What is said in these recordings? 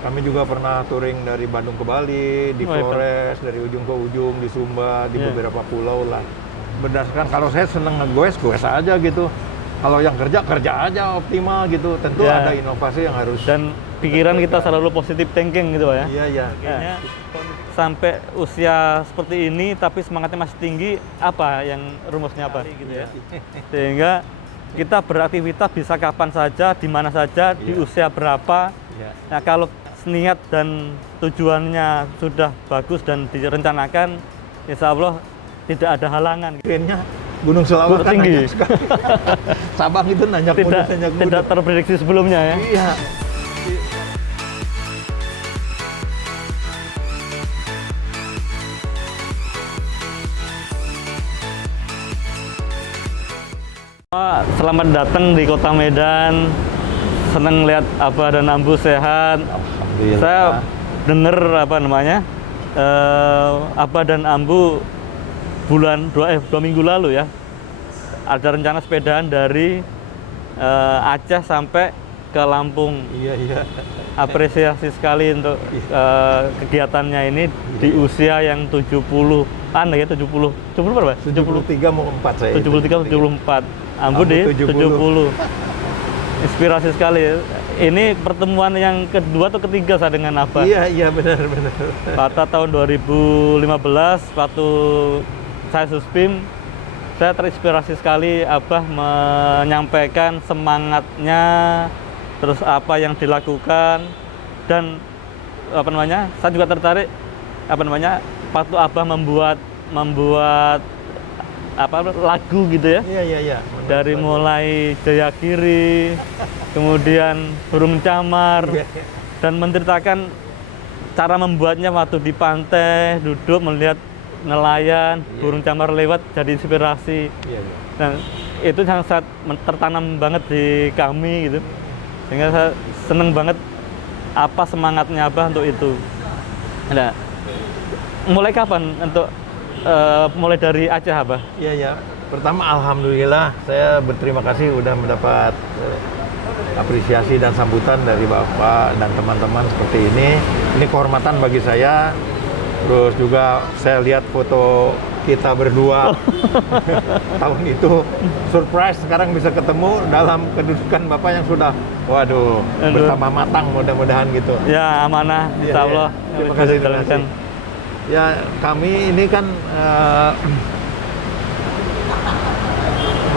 Kami juga pernah touring dari Bandung ke Bali, di Flores, dari ujung ke ujung, di Sumba, di beberapa pulau lah. Berdasarkan kalau saya seneng ngegoes, goes aja gitu. Kalau yang kerja, kerja aja optimal gitu. Tentu ada inovasi yang harus. Dan pikiran kita selalu positive thinking gitu ya. Iya, iya. Kayaknya sampai usia seperti ini, tapi semangatnya masih tinggi, apa yang rumusnya apa? Gitu ya. Sehingga kita beraktivitas bisa kapan saja, di mana saja, di usia berapa. Nah, kalau niat dan tujuannya sudah bagus dan direncanakan, insya Allah tidak ada halangan. Akhirnya Gunung Selawat kan tinggi. Sabang itu nanjak mundur. Tidak terprediksi sebelumnya ya. Iya. Selamat datang di Kota Medan. Senang lihat Abah dan Ambu sehat. Saya dengar Abah dan Ambu dua minggu lalu ya, ada rencana sepedaan dari Aceh sampai ke Lampung. Iya. Apresiasi sekali untuk kegiatannya ini di usia yang 70-an ya, 70 berapa? 73 mau 4 saya. 73 74. Ambu di 70. Inspirasi sekali. Ini pertemuan yang kedua atau ketiga saya dengan Abah. Iya benar. Pada tahun 2015 waktu saya Suspim, saya terinspirasi sekali Abah menyampaikan semangatnya, terus apa yang dilakukan, dan saya juga tertarik waktu Abah membuat lagu gitu ya. Iya. Dari mulai Jayagiri, kemudian Burung Camar, dan menceritakan cara membuatnya waktu di pantai, duduk melihat nelayan, burung camar lewat, jadi inspirasi. Dan itu sangat tertanam banget di kami gitu. Sehingga saya seneng banget apa semangatnya Abah untuk itu. Nah, mulai kapan untuk mulai dari Aceh Abah? Iya. Pertama alhamdulillah saya berterima kasih udah mendapat apresiasi dan sambutan dari Bapak dan teman-teman seperti ini. Ini kehormatan bagi saya. Terus juga saya lihat foto kita berdua tahun itu, surprise sekarang bisa ketemu dalam kedudukan Bapak yang sudah bersama matang, mudah-mudahan gitu. Ya, amanah insya Allah. Terima kasih. Ya, kami ini kan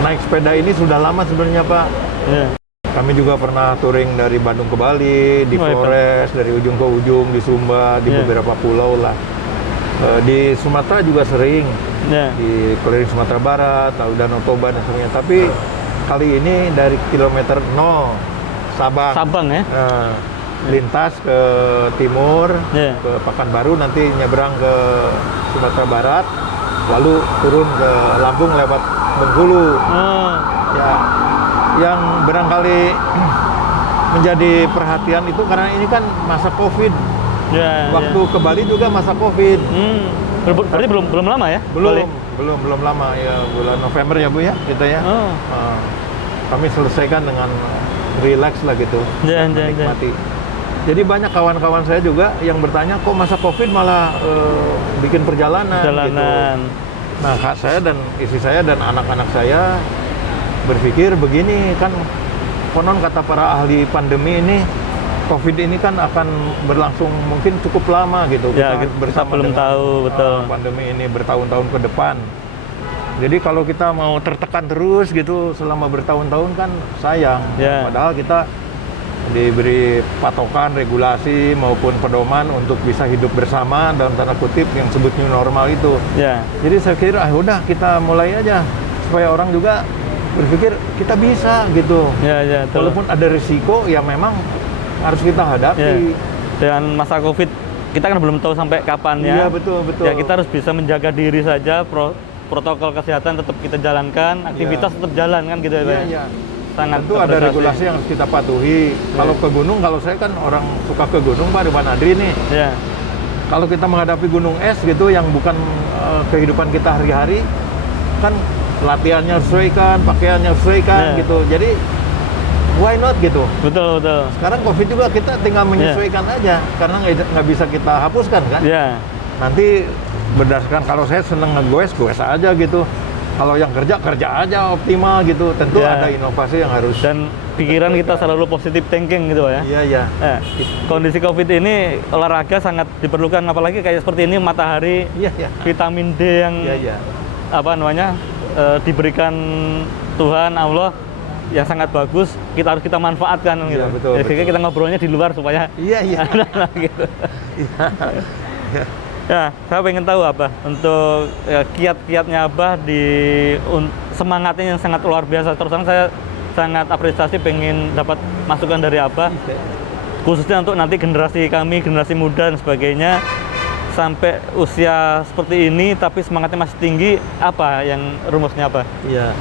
naik sepeda ini sudah lama sebenarnya Pak. Kami juga pernah touring dari Bandung ke Bali, di Flores, dari ujung ke ujung, di Sumba, di beberapa pulau lah. Di Sumatera juga sering, di keliling Sumatera Barat, Danau Toba dan sebagainya. Tapi kali ini dari kilometer 0 Sabang ya. Lintas ke timur, ke Pekanbaru, nanti nyebrang ke Sumatera Barat, lalu turun ke Lampung lewat Bengkulu. Ya, yang barangkali menjadi perhatian itu karena ini kan masa COVID. Waktu ke Bali juga masa COVID. Berarti belum lama ya? Belum lama ya, bulan November ya Bu ya, kita ya. Kami selesaikan dengan relax lah gitu, menikmati. Jadi banyak kawan-kawan saya juga yang bertanya, kok masa COVID malah bikin perjalanan. Gitu. Nah, saya dan istri saya dan anak-anak saya berpikir begini, kan konon kata para ahli pandemi ini, COVID ini kan akan berlangsung mungkin cukup lama gitu. Ya, kita belum tahu betul. Pandemi ini bertahun-tahun ke depan. Jadi kalau kita mau tertekan terus gitu selama bertahun-tahun kan sayang. Padahal kita diberi patokan, regulasi maupun pedoman untuk bisa hidup bersama dalam tanda kutip yang disebut new normal itu. Jadi saya kira udah kita mulai aja supaya orang juga berpikir kita bisa gitu. Walaupun ada risiko ya memang harus kita hadapi. Dan masa COVID kita kan belum tahu sampai kapan ya. Iya betul. Ya kita harus bisa menjaga diri saja, protokol kesehatan tetap kita jalankan, aktivitas tetap jalan kan gitu ya. Iya. Sangat tentu ada regulasi yang harus kita patuhi. Kalau ke gunung, kalau saya kan orang suka ke gunung Pak Dewan Adri nih. Kalau kita menghadapi gunung es gitu yang bukan kehidupan kita hari-hari, kan latihannya sesuaikan, pakaiannya sesuaikan gitu. Jadi why not gitu. Betul, betul. Sekarang COVID juga kita tinggal menyesuaikan aja, karena nggak bisa kita hapuskan kan. Iya. Nanti berdasarkan, kalau saya seneng ngegoes aja gitu. Kalau yang kerja aja optimal gitu. Tentu ada inovasi yang harus. Dan pikiran kita selalu positive thinking gitu ya. Iya, iya. Kondisi COVID ini olahraga sangat diperlukan, apalagi kayak seperti ini matahari, vitamin D yang apa namanya diberikan Tuhan Allah yang sangat bagus, kita harus kita manfaatkan gitu. Betul, Sehingga kita ngobrolnya di luar supaya gitu. Ya, saya pengen tahu Abah untuk kiat-kiatnya Abah di semangatnya yang sangat luar biasa. Terus terang saya sangat apresiasi, pengen dapat masukan dari Abah, khususnya untuk nanti generasi kami, generasi muda dan sebagainya, sampai usia seperti ini tapi semangatnya masih tinggi. Apa yang rumusnya Abah? Iya,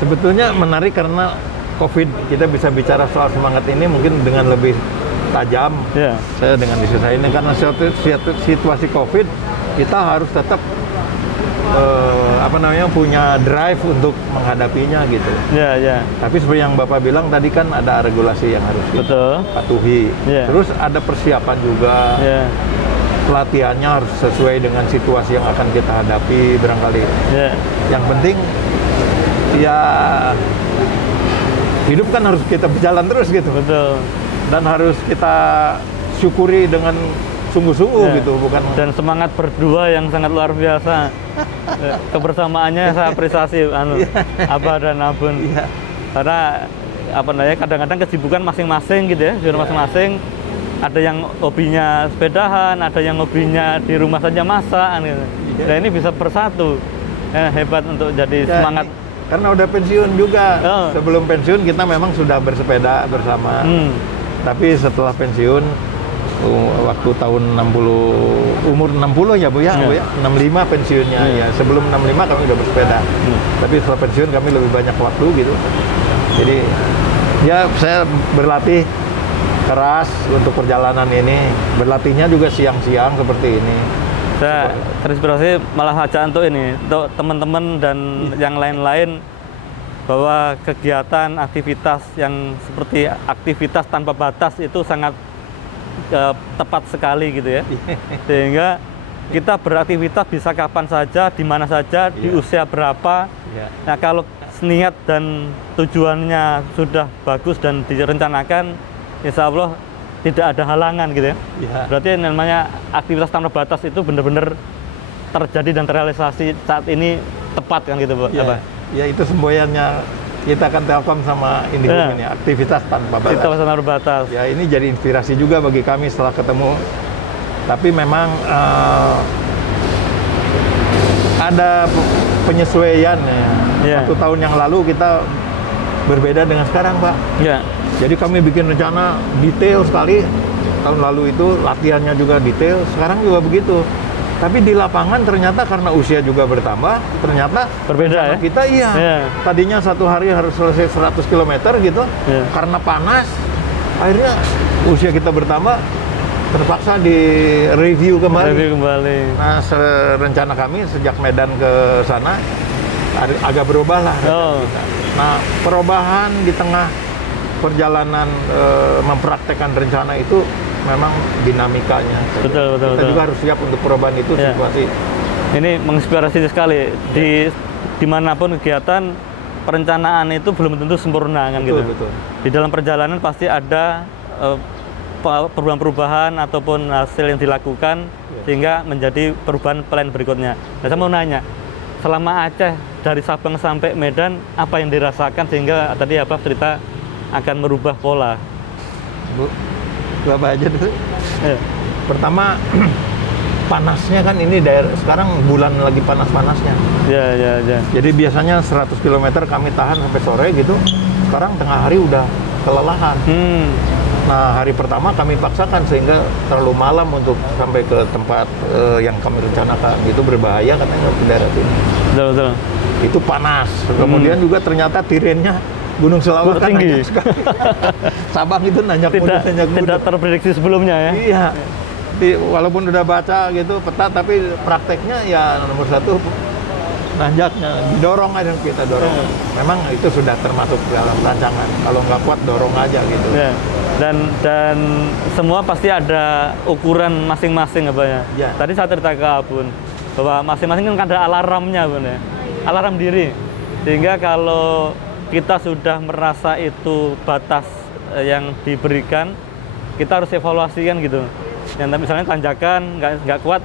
sebetulnya menarik karena COVID kita bisa bicara soal semangat ini mungkin dengan lebih tajam. Saya dengan istilah ini karena situasi COVID kita harus tetap punya drive untuk menghadapinya gitu. Tapi seperti yang Bapak bilang tadi kan ada regulasi yang harus kita patuhi. Terus ada persiapan juga. Pelatihannya harus sesuai dengan situasi yang akan kita hadapi barangkali. Yang penting ya hidup kan harus kita berjalan terus gitu. Dan harus kita syukuri dengan sungguh-sungguh gitu, bukan. Dan semangat berdua yang sangat luar biasa. Kebersamaannya saya apresiasi Abah dan Abun. Karena apa namanya, kadang-kadang kesibukan masing-masing gitu ya, masing-masing. Ada yang hobinya sepedahan, ada yang hobinya di rumah saja masak gitu. Dan ini bisa bersatu. Hebat untuk jadi semangat. Karena udah pensiun juga. Sebelum pensiun kita memang sudah bersepeda bersama. Tapi setelah pensiun waktu tahun 60, umur 60 ya Bu ya, 65 pensiunnya ya. Sebelum 65 kami udah bersepeda. Tapi setelah pensiun kami lebih banyak waktu gitu. Jadi ya saya berlatih keras untuk perjalanan ini. Berlatihnya juga siang-siang seperti ini. Saya terinspirasi malah aja untuk ini, untuk teman-teman dan yang lain-lain, bahwa kegiatan aktivitas yang seperti aktivitas tanpa batas itu sangat tepat sekali gitu ya. Sehingga kita beraktivitas bisa kapan saja, di mana saja, di usia berapa. Nah, kalau niat dan tujuannya sudah bagus dan direncanakan, insya Allah tidak ada halangan gitu ya. Berarti namanya aktivitas tanpa batas itu benar-benar terjadi dan terrealisasi saat ini tepat kan gitu Pak? Ya itu semboyannya kita akan Telkom sama Indihome ini, aktivitas tanpa batas. Aktivitas tanpa batas. Ya ini jadi inspirasi juga bagi kami setelah ketemu. Tapi memang ada penyesuaian ya. 1 tahun yang lalu kita berbeda dengan sekarang Pak. Jadi kami bikin rencana detail sekali. Tahun lalu itu latihannya juga detail, sekarang juga begitu. Tapi di lapangan ternyata karena usia juga bertambah, ternyata berbeda ya? Kita tadinya 1 hari harus selesai 100 km gitu, karena panas, akhirnya usia kita bertambah, terpaksa di review kembali. Nah, rencana kami sejak Medan ke sana agak berubah lah. Nah, perubahan di tengah perjalanan mempraktekkan rencana itu memang dinamikanya. Betul. Kita juga harus siap untuk perubahan itu situasi. Ini menginspirasi sekali. Dimanapun kegiatan perencanaan itu belum tentu sempurna kan gitu. Di dalam perjalanan pasti ada perubahan-perubahan ataupun hasil yang dilakukan sehingga menjadi perubahan plan berikutnya. Nah, saya mau nanya, selama Aceh dari Sabang sampai Medan apa yang dirasakan sehingga tadi apa cerita akan merubah pola? Bu, apa aja dulu? Pertama, panasnya kan ini daerah sekarang bulan lagi panas-panasnya. Jadi biasanya 100 km kami tahan sampai sore gitu. Sekarang tengah hari udah kelelahan. Nah, hari pertama kami paksakan sehingga terlalu malam untuk sampai ke tempat yang kami rencanakan. Itu berbahaya katanya ke daerah sini. Betul. Itu panas. Kemudian juga ternyata tirennya Gunung Selawar kan tinggi. Sabang itu nanjak mundur. Tidak terprediksi sebelumnya ya? Iya. Walaupun udah baca gitu peta, tapi prakteknya ya nomor 1 nanjaknya didorong aja, kita dorong. Memang itu sudah termasuk dalam rancangan. Kalau nggak kuat dorong aja gitu. Ya. Dan semua pasti ada ukuran masing-masing apa ya. Ya. Tadi saya cerita ke Abun bahwa masing-masing kan ada alarmnya, Bun ya. Alarm diri. Sehingga kalau kita sudah merasa itu batas yang diberikan, kita harus evaluasi kan gitu. Yang misalnya tanjakan nggak kuat,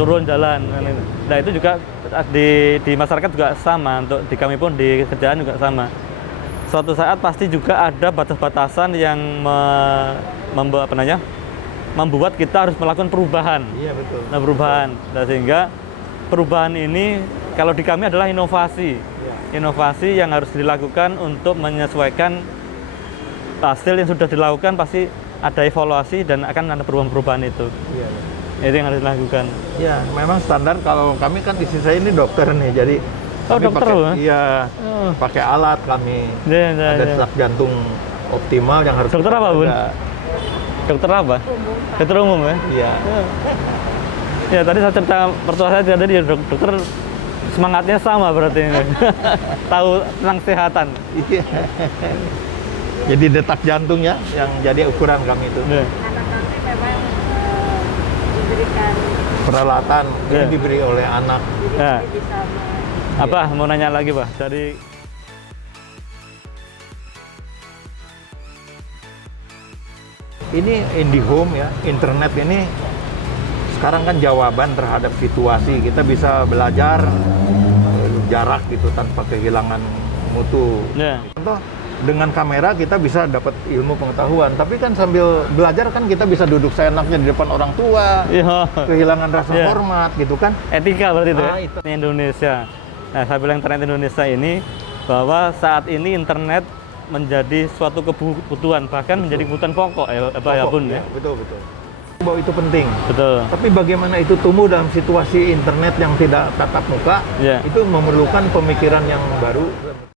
turun jalan. Nah itu juga di masyarakat juga sama, untuk di kami pun di kerjaan juga sama. Suatu saat pasti juga ada batas-batasan yang membuat kita harus melakukan perubahan. Iya betul. Nah perubahan, nah, sehingga perubahan ini kalau di kami adalah inovasi. Ya. Inovasi yang harus dilakukan untuk menyesuaikan hasil yang sudah dilakukan, pasti ada evaluasi dan akan ada perubahan-perubahan itu. Iya. Itu yang harus dilakukan. Ya, memang standar. Kalau kami kan istri saya ini dokter nih, jadi kami dokter pakai alat kami. Ada detak jantung optimal yang harus. Dokter apa, Bun? Dokter apa? Dokter umum ya? Iya. Ya tadi saya cerita mertua saya tadi dokter, semangatnya sama berarti ini. Tahu tentang kesehatan. Iya. Jadi detak jantung ya yang jadi ukuran kami itu. Anak kami memang diberikan Peralatan ini diberi oleh anak. Ya. jadi sama. Apa mau nanya lagi, Pak? Dari Ini IndiHome ya, internet ini sekarang kan jawaban terhadap situasi. Kita bisa belajar jarak gitu tanpa kehilangan mutu. Ya. Contoh, dengan kamera kita bisa dapat ilmu pengetahuan, tapi kan sambil belajar kan kita bisa duduk seenaknya di depan orang tua, Iya. kehilangan rasa hormat gitu kan. Etika berarti itu ya? Itu. Indonesia. Nah, saya bilang internet Indonesia ini bahwa saat ini internet menjadi suatu kebutuhan, bahkan menjadi kebutuhan pokok ya, ya Bun ya. Betul. Bahwa itu penting. Betul. Tapi bagaimana itu tumbuh dalam situasi internet yang tidak tatap muka, itu memerlukan pemikiran yang baru.